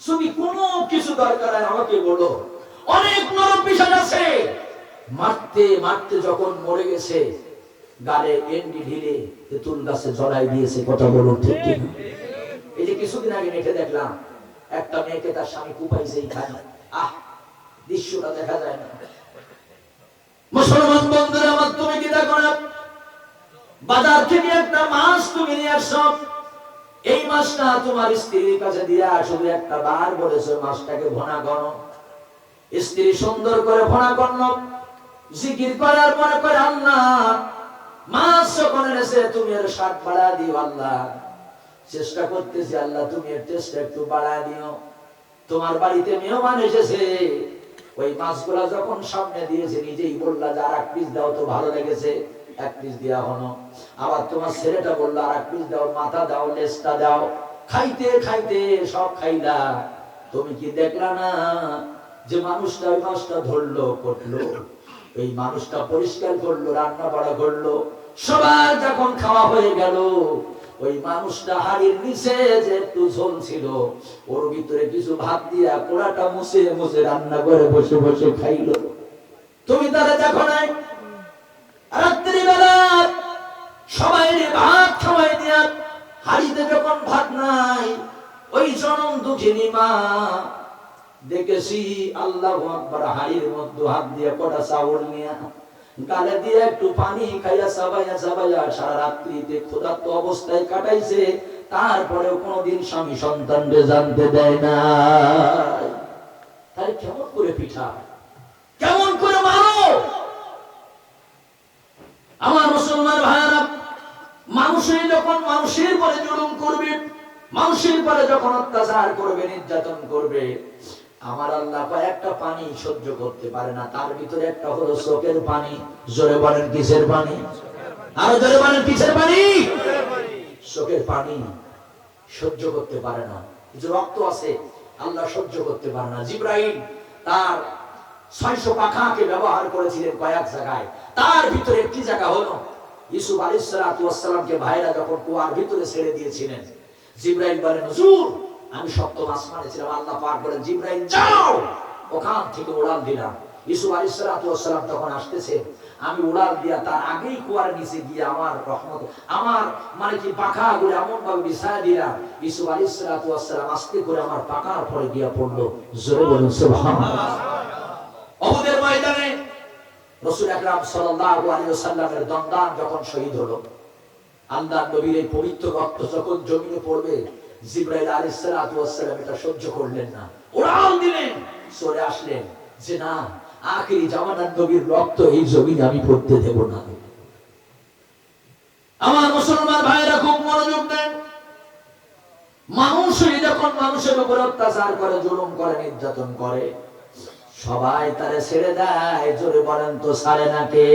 তুমি কোনো কিছু দরকার আমাকে বলো। অনেক নরম পিসাজ আছে, মারতে মারতে যখন মরে গেছে গালে এন্ডি ঢিলে তেঁতুল গাছে জড়াই দিয়েছে। কথা বলুন ঠিক কিনা? এই যে কিছুদিন আগে নেটে দেখলাম একটা মেয়েকে তার স্বামী কুপাইছে এইখানে। দৃশ্যটা দেখা যায় না। মুসলমান বন্ধুরা আমার, তুমি কি দেখো না বাজার থেকে একটা মাছ তুমি নিয়ে আসছো, এই মাছটা তোমার স্ত্রীর কাছে দিয়া শুধু একটা বার বলেছো মাছটাকে ভোনা করো। স্ত্রী সুন্দর করে ভোনা করলো, জিকির করার মনে করে আল্লাহ মাছ যখন এনেছে তুমি এর স্বাদ বাড়া দিও। আল্লাহ চেষ্টা করতেছি, আল্লাহ তুমি এর টেস্ট একটু বাড়া দিও। তোমার বাড়িতে মেহমান এসেছে, ওই মাছগুলা যখন সামনে দিয়েছে নিজেই বললা যে আর এক পিস দাও, তো ভালো লেগেছে, এক পিস দেওয়া হলো। আবার তোমার ছেলেটা বললো আর এক পিস দাও, মাথা দাও, লেজটা দাও। খাইতে খাইতে সব খাইলা, তুমি কি দেখলা না যে মানুষটা ওই মাছটা ধরলো, করলো, এই মানুষটা পরিষ্কার করলো, রান্না বাড়া করলো। সবার যখন খাওয়া হয়ে গেল, ওই মানুষটা হাড়ির নিচে যে একটু ঝোল ছিল ওর ভিতরে কিছু ভাত দিয়া কোড়াটা মুছে মুছে রান্না করে বসে বসে খাইলো। তুমি তারা দেখো নাই রাত্রিবেলা সবাই ভাত খাওয়াই দিয়া হাড়িতে যখন ভাত নাই, ওই জনম দুঃখিনী মা দেখেছি আল্লাহু আকবার হাড়ির মধ্যে হাত দিয়ে কটা চাউল নিয়া গালে দিয়ে একটু পানি খাইয়া চাবাইয়া চাবাইয়া সারা রাত্রিতে ক্ষুধার্ত অবস্থায় কাটাইছে। তারপরেও কোনদিন স্বামী সন্তানকে জানতে দেয় না। তাহলে কেমন করে পিঠা, কেমন করে মারো? আমার মুসলমান ভাইরা, মানুষের যখন মানুষের পরে জুলুম করবে, মানুষের পরে যখন অত্যাচার করবে, নির্যাতন করবে, আমার আল্লাহ কয়েকটা পানি সহ্য করতে পারে না। তার ভিতরে একটা হলো চোখের পানি। জোরে বলেন কিসের পানি? আরো জোরে বলেন কিসের পানি? চোখের পানি সহ্য করতে পারে না। কিছু রক্ত আছে আল্লাহ সহ্য করতে পারে না। জিবরাইল তার 600 পাখাকে ব্যবহার করেছিলেন কয়েক জায়গায়, তার ভিতরে একটি জায়গা হলো ইউসুফ আলাইহিস সালাতু ওয়াস সালামকে ভাইরা যখন কুয়ার ভিতরে ছেড়ে দিয়েছিলেন, জিবরাইল বলেন হুজুর আমি সপ্তম আসমানে ছিলাম, আল্লাহ পাক বলেন জিবরাইল যাও, ওখান থেকে উড়াল দিলাম। ইউসুফ আলাইহিস সালাতু ওয়াস সালাম তখন আসতেছে, আমি উড়াল দিয়া তার আগেই কুয়ার নিচে গিয়ে আমার রহমত, আমার মানে কি পাখাগুলো এমন ভাবে বিছায়া দিলাম, ইউসুফ আলাইহিস সালাতু ওয়াস সালাম আস্তে করে আমার পাখার পরে গিয়া পড়লো। জোরে বলুন সুবহানাল্লাহ। উহুদের ময়দানে রাসূল আকরাম সাল্লাল্লাহু আলাইহি ওয়াসাল্লামের দন্দান যখন শহীদ হলো, আল্লাহর নবীর এই পবিত্র রক্ত যখন জমিনে পড়বে, জিবরাইল আলাইহিস সালাতু ওয়াস সালাম এটা সহ্য করলেন না, উড়াল দিলেন, সরে আসলেন যে না, আখিরি জামানার নবীর রক্ত এই জমিনে আমি পড়তে দেব না। আমার মুসলমান ভাইরা খুব মনোযোগ দেন। মানুষই যখন মানুষের উপর অত্যাচার করে, জুলুম করে, নির্যাতন করে, সবাই তারে ছেড়ে দেয়। জোরে বলেন তো ছাড়ে না কে?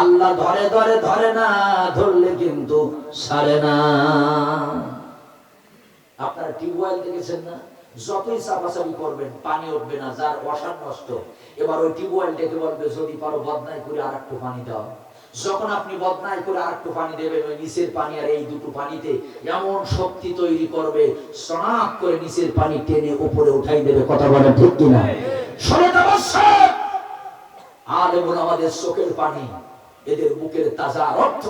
আল্লাহ ধরে ধরে ধরে না, ধরলে কিন্তু ছাড়ে না। আপনারা টিউবওয়েল দেখেছেন না? যতই চাপাচাপি করবেন পানি উঠবে না, যার অসার নষ্ট। এবার ওই টিউবওয়েলটাকে বলবে যদি পারো বদনাই করে আর একটু পানি দাও। যখন আপনি বদনাই করে আর একটু পানি দেবেন, ওই নিচের পানি আর এই দুটো পানিতে এমন শক্তি তৈরি করবে, সনাক করে নিচের পানি টেনে উপরে উঠাই দেবে। কথা বলেন ঠিক কিনা? আর এমন আমাদের চোখের পানি, এদের বুকের তাজা রক্ত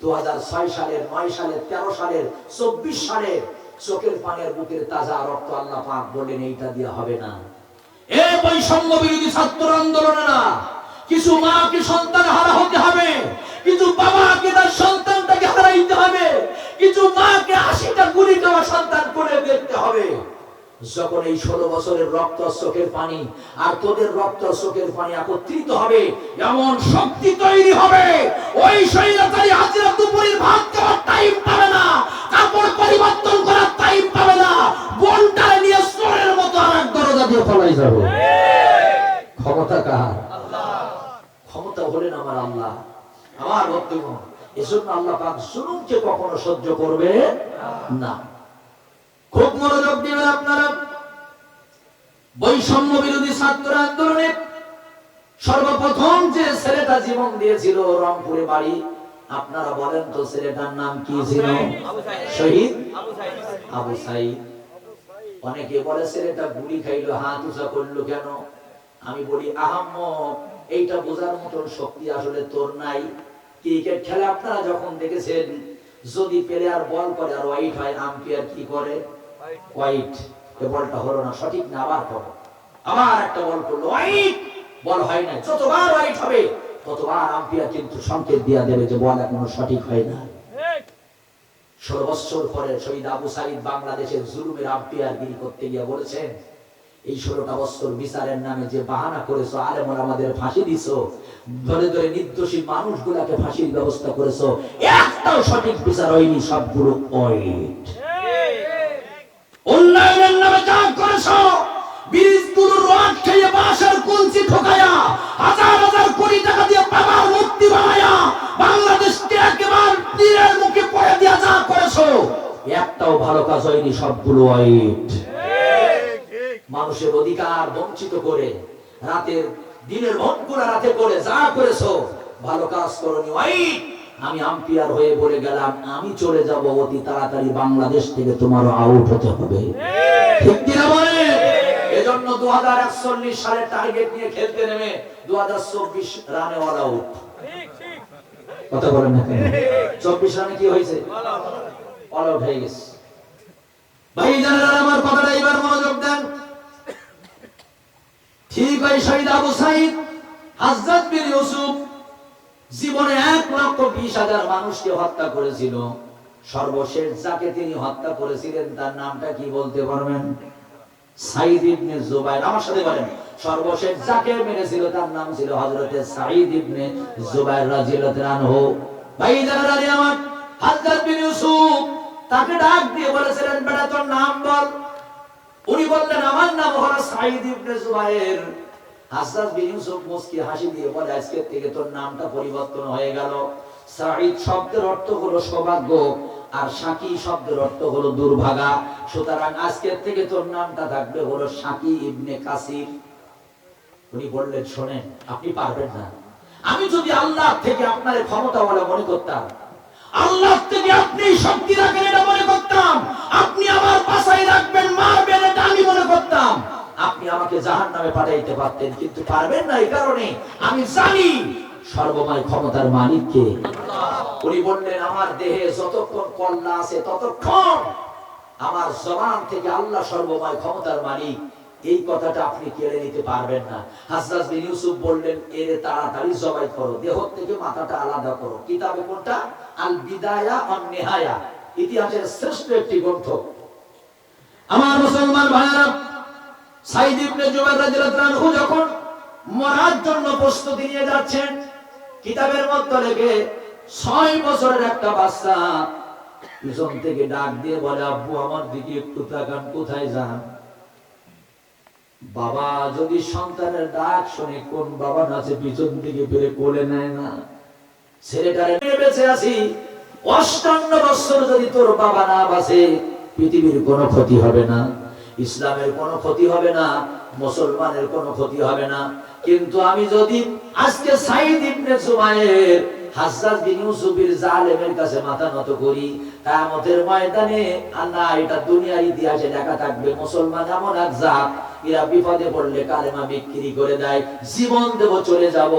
2006 সালের, 9 সালের, 13 সালের, 24 সালের চোখের পানির বুকের তাজা রক্ত আল্লাহ পাক বলেন এইটা দিয়ে হবে না। এই বৈষম্য বিরোধী ছাত্র আন্দোলনেরা কিছু মাকে সন্তান হারা হতে হবে, কিছু বাবাকে তার সন্তানটাকে হারাইতে হবে, কিছু মা গুলি খাওয়া সন্তান করে দেখতে হবে। যখন এই 16 বছরের রক্ত চোখের পানি আর তোদের রক্ত চোখের পানি একত্রিত হবে, এমন শক্তি তৈরি হবে, ওই শৈলতারি হাজিরা দুপুরের ভাত খাওয়ার টাইম পাবে না, কাপড় পরিবর্তন করার টাইম পাবে না, বোনটারে নিয়ে চোরের মতো আর এক দরজা দিয়ে পলাই যাবে। ক্ষমতা কার? ক্ষমতা হলেন আমার আল্লাহ। আমার বন্ধুগণ, এজন্য আল্লাহ পাক জুলুমকে কখনো সহ্য করবে না। খুব মনোযোগ দিবেন আপনারা। বৈষম্য বিরোধী ছাত্র আন্দোলনে সর্বপ্রথম যে ছেলেটা জীবন দিয়েছিল রংপুরে বাড়ি, আপনারা বলেন তো ছেলেটার নাম কি ছিল? শহীদ আবু সাইদ। অনেকে বলে ছেলেটা গুলি খাইলো, হাত উঁচা করলো কেন? আমি বলি আহাম্মক, এইটা বোঝার মতন শক্তি আসলে তোর নাই। ক্রিকেট খেলা আপনারা যখন দেখেছেন, যদি প্লেয়ার বল করে আর ওয়াইট হয়, আম্পায়ার কি করে? হোয়াইট। এই বলটা হলো না, সঠিক না, আবার করো। আবার একটা বল করলো, হোয়াইট, বল হয় না। যতবার হোয়াইট হবে ততবার আম্পায়ার কিন্তু সংকেত দিয়ে দেবে যে বল এখনো সঠিক হয় না। 16 বছর পরে শহীদ আবু সাইদ বাংলাদেশের জুলুমের আম্পায়ারগিরি করতে গিয়ে বলেছেন, এই 16টা বছর বিচারের নামে যে বাহানা করেছো, আলেম ওলামাদের ফাঁসি দিছো, ধরে ধরে নির্দোষী মানুষগুলাকে ফাঁসির ব্যবস্থা করেছো, একটাও সঠিক বিচার হয়নি, সবগুলো হোয়াইট। উন্নয়নের নামে যা করেছো, ব্রিজগুলোর রড খেয়ে বাঁশের কলসি ঠোকায়া, হাজার হাজার কোটি টাকা দিয়ে বাবার মূর্তি বানায়া বাংলাদেশকে একেবারে তীরের মুখে পড়ে দিয়া যা করেছো, একটাও ভালো কাজ হয়নি, সবগুলো হোয়াইট। মানুষের অধিকার বঞ্চিত করে, রাতের দিনের ভোটগুলা রাতে করে যা করেছো, ভালো কাজ করনি, হোয়াইট। আমি আম্পায়ার হয়ে বলে গেলাম, আমি চলে যাব অতি তাড়াতাড়ি বাংলাদেশ থেকে, তোমারও আউট হতে হবে। ঠিক কি না বলেন? এজন্য 2041 সালে টার্গেট নিয়ে খেলতে নেমে 2024 রানে অল আউট। কথা বলেন না কেন? 24 রানে কি হয়েছে? অল আউট হয়ে গেছে। ভাই জানেন, আমার কথাটা এবার মনোযোগ দেন। ঠিক ওই শহীদ আবু সাইদ হযরত বীর ইউসুফ জীবনে 1,20,000 মানুষকে হত্যা করেছিল। সর্বশেষ যাকে তিনি হত্যা করেছিলেন তার নামটা কি বলতে পারবেন? সাঈদ ইবনে জুবাইর। আমার সাথে বলেন, সর্বশেষ যাকে মেরেছিল তার নাম ছিল হযরতে সাঈদ ইবনে জুবাইর রাদিয়াল্লাহু আনহু। ভাই জানেন আমার, হযরত বীর ইউসুফ তাকে ডাক দিয়ে বলেছিলেন, বেটা তোর নাম বল। উনি বললেন, আমার নাম হলো সাঈদ ইবনে জুবাইর। হযরত বীর ইউসুফ মুস্কি হাসি দিয়ে বলে, আজকে থেকে তোর নামটা পরিবর্তন হয়ে গেল। সাঈদ শব্দের অর্থ হলো সৌভাগ্য, আর শাকি শব্দের অর্থ হলো দুর্ভাগা। সুতরাং আজকে থেকে তোর নামটা থাকবে হলো শাকি ইবনে কাসির। উনি বললেন, শোনেন, আপনি পারবেন না। আমি যদি আল্লাহ থেকে আপনার ক্ষমতা বলে মনে করতাম, আল্লাহ থেকে আপনি শক্তি রাখেন এটা মনে করতাম, আপনি আমার পাশায় রাখবেন, মারবেন এটা আমি মনে করতাম, আপনি আমাকে জাহান্নামে পাঠাইতে পারতেন, কিন্তু পারবেন না। এই কারণে আমি জানি সর্বময় ক্ষমতার মালিক কে। উনি বললেন, আমার দেহে যতক্ষণ কল্লা আছে ততক্ষণ আমার জবান থেকে আল্লাহ সর্বময় ক্ষমতার মালিক, এই কথাটা আপনি কেড়ে নিতে পারবেন না। হযরত বিন ইউসুফ বললেন, এর তাড়াতাড়ি জবাই করো, দেহ থেকে মাথাটা আলাদা করো। কিতাবে কোনটা? আল বিদায়া ওয়ান নিহায়া, ইতিহাসের শ্রেষ্ঠ একটি গ্রন্থ। আমার মুসলমান ভাইরা, সাঈদ ইবনে জুবাইর রাদিয়াল্লাহু আনহু যখন মরার জন্য প্রস্তুতি নিয়ে যাচ্ছেন, কিতাবের মধ্যে লেখে 6 বছরের একটা বাচ্চা পিছন থেকে ডাক দিয়ে বলে, আব্বু আমার দিকে একটু তাকান, কোথায় যান? বাবা যদি সন্তানের ডাক শুনে, কোন বাবা নাচে পিছন দিকে ফিরে কোলে নেয় না? ছেলেটারে নিয়ে বেঁচে আছি, 58 বছর যদি তোর বাবা না বাঁচে, পৃথিবীর কোনো ক্ষতি হবে না, ইসলামের কোনো ক্ষতি হবে না, মুসলমানের কোনো ক্ষতি হবে না। কিন্তু আমি যদি আজকে সাঈদ ইবনে জুবাইর হযরত বিন ইউসুফের জালেমের কাছে মাথা নত করি, কিয়ামতের ময়দানে আল্লাহ এটা দুনিয়ার ইতিহাসে লেখা থাকবে, মুসলমান এমন এক জাত, এরা বিপদে পড়লে কালেমা বিক্রি করে দেয়, জীবন দেব চলে যাব,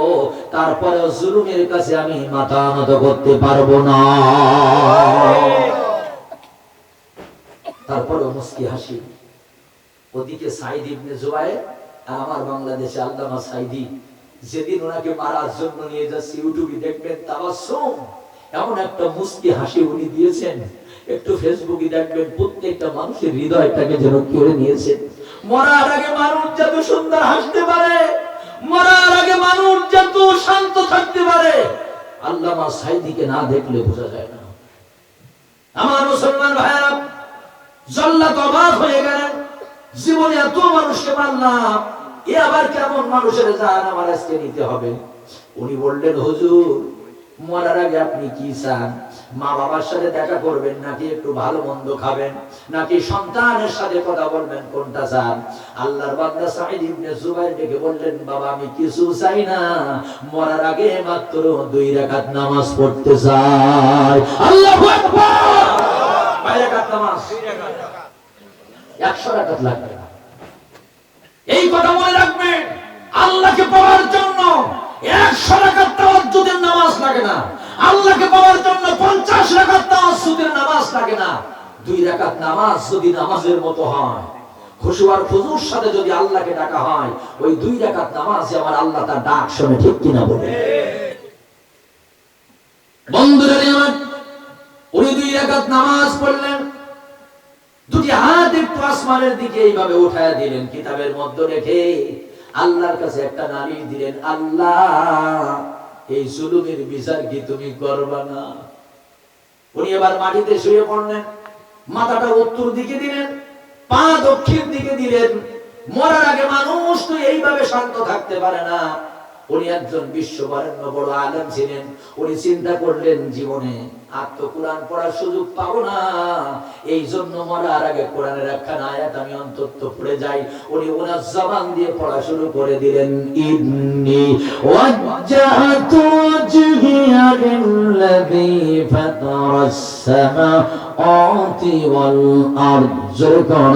তারপরেও জুলুমের কাছে আমি মাথা নত করতে পারবো না। তারপরেও মুস্কি হাসি। ওদিকে সাঈদ ইবনে জুবাইর আর আমার বাংলাদেশে আল্লামা সাঈদী, যেদিন ওনাকে মারার জন্য নিয়ে যাচ্ছে, ইউটিউবে দেখবেন তাবাসসুম, এমন একটা মুস্কি হাসি উনি দিয়েছেন, একটু ফেসবুকে দেখবেন প্রত্যেকটা মানুষের হৃদয়টাকে যেন কেড়ে নিয়েছে। মরার আগে মানুষ যত সুন্দর হাসতে পারে, মরার আগে মানুষ যত শান্ত থাকতে পারে, আল্লামা সাইদিকে না দেখলে বোঝা যায় না। আমার মুসলমান ভাইরা, জল্লাদ অবাক হয়ে গেলেন, জীবনে এত মানুষকে মারলাম, এ আবার কেমন মানুষের জান আমার আজকে নিতে হবে। উনি বললেন, হুজুর মরার আগে আপনি কি চান? মা বাবার সাথে দেখা করবেন, নাকি একটু ভালো মন্দ খাবেন, নাকি সন্তানের সাথে কথা বলবেন, কোনটা চান? আল্লাহর বান্দা সাঈদ ইবনে জুবাইর ডেকে বললেন, বাবা আমি কিছু চাই না, মরার আগে মাত্র 2 রাকাত নামাজ পড়তে চাই। আল্লাহু আকবার। 2 রাকাত নামাজ, 100 রাকাত লাগবে না। এই কথা মনে রাখবেন, আল্লাহকে পাওয়ার জন্য 100 রাকাত তাহাজ্জুদের নামাজ লাগে না, আল্লাহকে পাওয়ার জন্য 50 রাকাত তাহাজ্জুদের নামাজ লাগে না। 2 রাকাত নামাজ যদি নামাজের মতো হয়, খুশু আর খুজুর সাথে যদি আল্লাহকে ডাকা হয়, ওই 2 রাকাত নামাজে আমার আল্লাহ তার ডাক শুনে, ঠিক কিনা বলে? বন্ধুরা আমার, উনি 2 রাকাত নামাজ পড়লেন, দুটি হাত একটু আসমানের দিকে এইভাবে উঠায় দিলেন, কিতাবের মধ্যে রেখে আল্লাহর কাছে একটা নালিশ দিলেন, আল্লাহ এই জুলুমের বিচার কি তুমি করবা না? উনি এবার মাটিতে শুয়ে পড়লেন, মাথাটা উত্তর দিকে দিলেন, পা দক্ষিণ দিকে দিলেন। মরার আগে মানুষ তো এইভাবে শান্ত থাকতে পারে না। উনি একজন বিশ্ববরেণ্য বড় আলেম ছিলেন। উনি চিন্তা করলেন, জীবনে আর তো কোরআন পড়ার সুযোগ পাবো না, এই জন্য মরার আগে কোরআনের একখানা আয়াত আমি অন্তত পড়ে যাই। উনি ওনার জবান দিয়ে পড়া শুরু করে দিলেন, ইন্নী ওয়াজ্জাহতু ওয়াজহিয়া লিল্লাযী ফাতারাস সামাওয়াতি ওয়াল আরদ।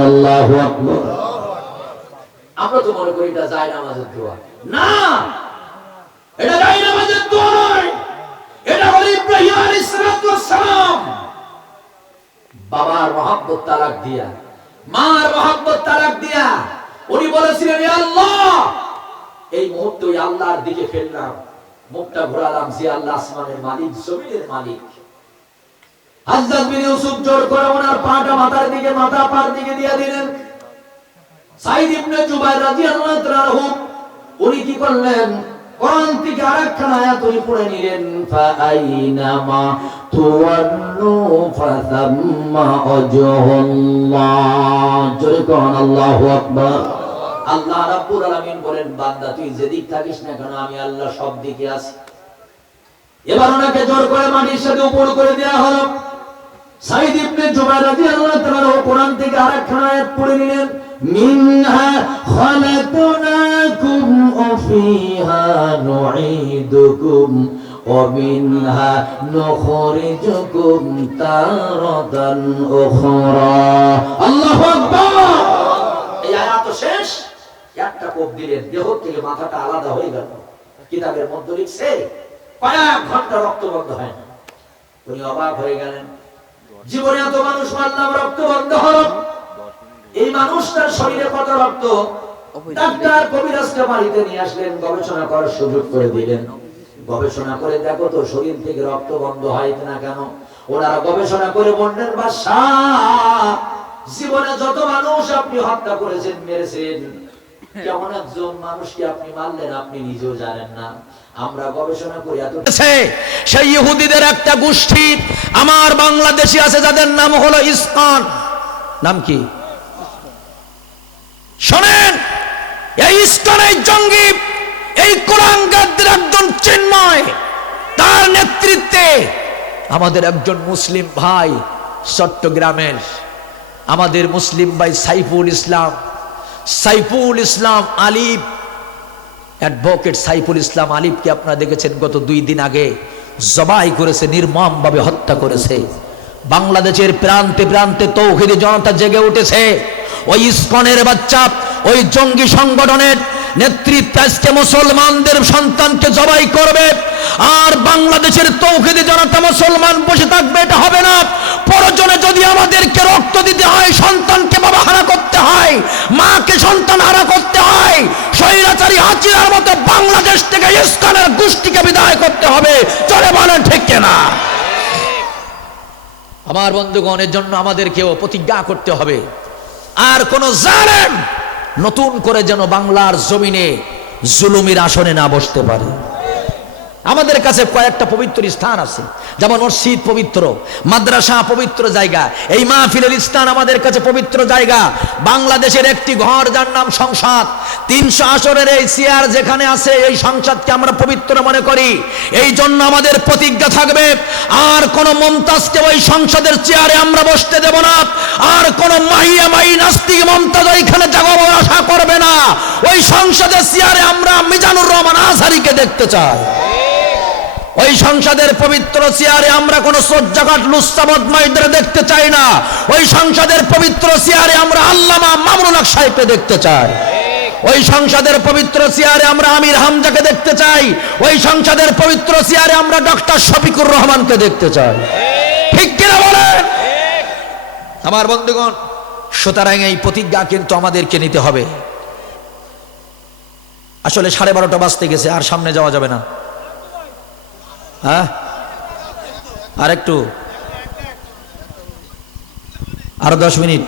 আল্লাহু আকবার। আমরা তো মনে করি এটা জায়নামাজের দোয়া। না, এটা জায়নামাজের দোয়া নয়, এটা হলো ইব্রাহিম আলাইহিস সালাম বাবার মহব্বত তালাক দিয়া, মার মহব্বত তালাক দিয়া উনি বলেছিলেন, হে আল্লাহ এই মুহূর্তে ওই আল্লাহর দিকে ফেললাম, মুখটা ঘোরালাম, যে আল্লাহ আসমানের মালিক, জমিনের মালিক। হযরত বিন ইউসুফ জোর করে ওনার পাটা মাথার দিকে, মাথা পার দিকে দিয়ে দিলেন। সাঈদ ইবনে জুবাইর রাদিয়াল্লাহু তাআলা আনহু উনি কি করলেন, কোরআন থেকে আরেকখানা আয়াত উনি পড়ে নিলেন, ফাআইনামা তুওয়াল্লু ফাসাম্মা ওয়াজহুল্লাহ। জোরে কোন আল্লাহু আকবার। আল্লাহ রাব্বুল আলামিন বলেন, বান্দা তুই যেদিক থাকিস না কেন আমি আল্লাহ সব দিকে আছি। এবার ওনাকে জোর করে মাটির সাথে উপর করে দেয়া হলো। সাঈদ ইবনে জুবাইর রাদিয়াল্লাহু তাআলা কোরআন থেকে আরেকখানা আয়াত পড়ে নিলেন, মিনহা খালাকনাকুম ওয়া ফিহা নুঈদুকুম ওয়া মিনহা নুখরিজুকুম তারাতান উখরা। আল্লাহু আকবার। এই আয়াত শেষ, একটা কোপ দিলেন, দেহ থেকে মাথাটা আলাদা হয়ে গেল। কিতাবের মধ্যে লিখছে কয়েক ঘন্টা রক্ত বন্ধ হয় না। উনি অবাক হয়ে গেলেন, জীবনে এত মানুষ মারলাম, রক্ত বন্ধ হলো, এই মানুষটার শরীরে কত রক্ত? ডাক্তার কবিরাজকে বাড়িতে নিয়ে আসলেন, গবেষণা করার সুযোগ করে দিলেন। গবেষণা করে দেখো তো শরীর থেকে রক্ত বন্ধ হয় না কেন? ওনারা গবেষণা করে বললেন, বাদশাহ জীবনে যত মানুষ আপনি হত্যা করেছেন, মেরেছেন, কেমন একজন মানুষকে আপনি মারলেন আপনি নিজেও জানেন না। আমরা গবেষণা করি এত সেই ইহুদিদের একটা গোষ্ঠী আমার বাংলাদেশে আছে, যাদের নাম হলো ইসকন। নাম কি? শোনেন, এই ইসকনের জঙ্গি, এই কোরআনগারদের একজন চিন্ময়, তার নেতৃত্বে আমাদের একজন মুসলিম ভাই চট্টগ্রামের, আমাদের মুসলিম ভাই সাইফুল ইসলাম আলিফ, অ্যাডভোকেট সাইফুল ইসলাম আলিফকে আপনারা দেখেছেন, গত 2 দিন আগে জবাই করেছে, নির্মমভাবে হত্যা করেছে। বাংলাদেশের প্রান্তে প্রান্তে তৌহিদি জনতা জেগে উঠেছে। ওই ইসকনের বাচ্চা, ওই জঙ্গি সংগঠনের নেতৃত্ব আজকে মুসলমানদের সন্তানকে জবাই করবে, আর বাংলাদেশের তৌহিদি জনতা মুসলমান বসে থাকবে, এটা হবে না। প্রয়োজনে যদি আমাদেরকে রক্ত দিতে হয়, সন্তানকে বাবা হারা করতে হয়, মাকে সন্তান হারা করতে হয়, স্বৈরাচারী হাসিনার মতো বাংলাদেশ থেকে ইসকনের গোষ্ঠীকে বিদায় করতে হবে। চলে বলেন ঠিক কিনা? আমার বন্ধুগণের জন্য আমাদেরকেও প্রতিজ্ঞা করতে হবে, আর কোন জালেম নতুন করে যেন বাংলার জমিনে জুলুমের আসনে না বসতে পারে। আমাদের কাছে কয়েকটা পবিত্র স্থান আছে, যেমন মসজিদ পবিত্র, মাদ্রাসা পবিত্র জায়গা, এই মাহফিলের স্থান আমাদের কাছে পবিত্র জায়গা। বাংলাদেশের একটি ঘর যার নাম সংসদ, 300 আসরের এই চেয়ার যেখানে আছে, এই সংসদকে আমরা পবিত্র মনে করি। এই জন্য আমাদের প্রতিজ্ঞা থাকবে, আর কোন মমতাজকে ওই সংসদের চেয়ারে আমরা বসতে দেব না, আর কোন মাহিয়া মাহি নাস্তিক মমতাজ ওইখানে যাওয়ার আশা করবে না। ওই সংসদের চেয়ারে আমরা মিজানুর রহমান আজহারীকে দেখতে চাই। ওই সংসদের পবিত্র চেয়ারে আমরা কোন সজ্জাঘাট লুচ্চা বদমাইশদের দেখতে চাই না। ওই সংসদের পবিত্র চেয়ারে আমরা আল্লামা মামুনুল হক সাহেবকে দেখতে চাই। ওই সংসদের পবিত্র চেয়ারে আমরা আমির হামজাকে দেখতে চাই। ওই সংসদের পবিত্র চেয়ারে আমরা ডক্টর শফিকুর রহমানকে দেখতে চাই। ঠিক কিনা বলেন আমার বন্ধুগণ? সুতরাং এই প্রতিজ্ঞা কিন্তু আমাদেরকে নিতে হবে। আসলে 12:30 বাজতে গেছে, আর সামনে যাওয়া যাবে না। হ্যাঁ, আর একটু, আরো 10 মিনিট।